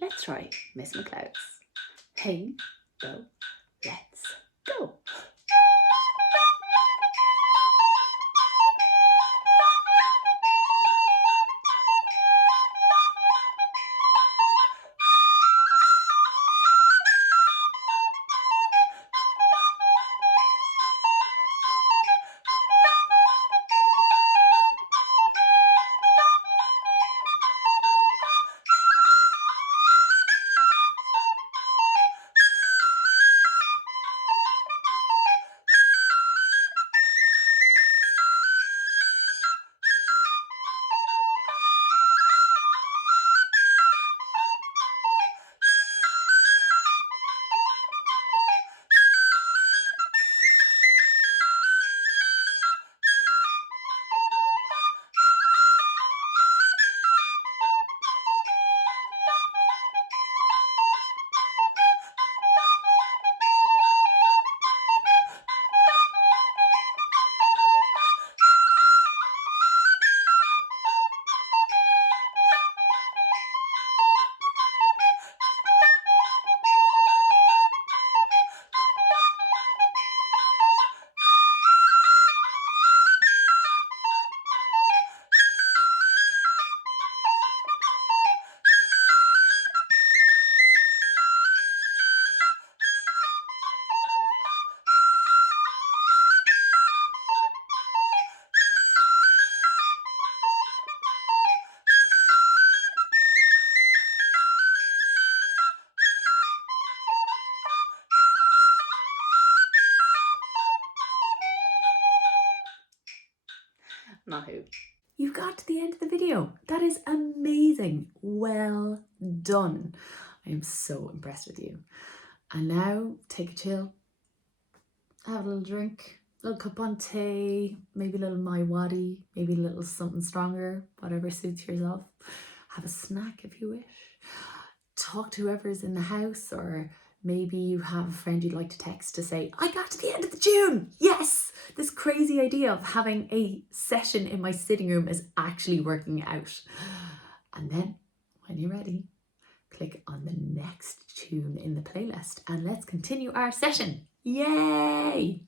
let's try Miss McLeod's. Hey, go, let's go. Not who. You got to the end of the video. That is amazing. Well done. I am so impressed with you. And now take a chill, have a little drink, a little cup on tea, maybe a little McLeod's, maybe a little something stronger, whatever suits yourself. Have a snack if you wish. Talk to whoever's in the house, or maybe you have a friend you'd like to text to say, I got to the end of the tune. Yes, this crazy idea of having a session in my sitting room is actually working out. And then when you're ready, click on the next tune in the playlist and let's continue our session. Yay!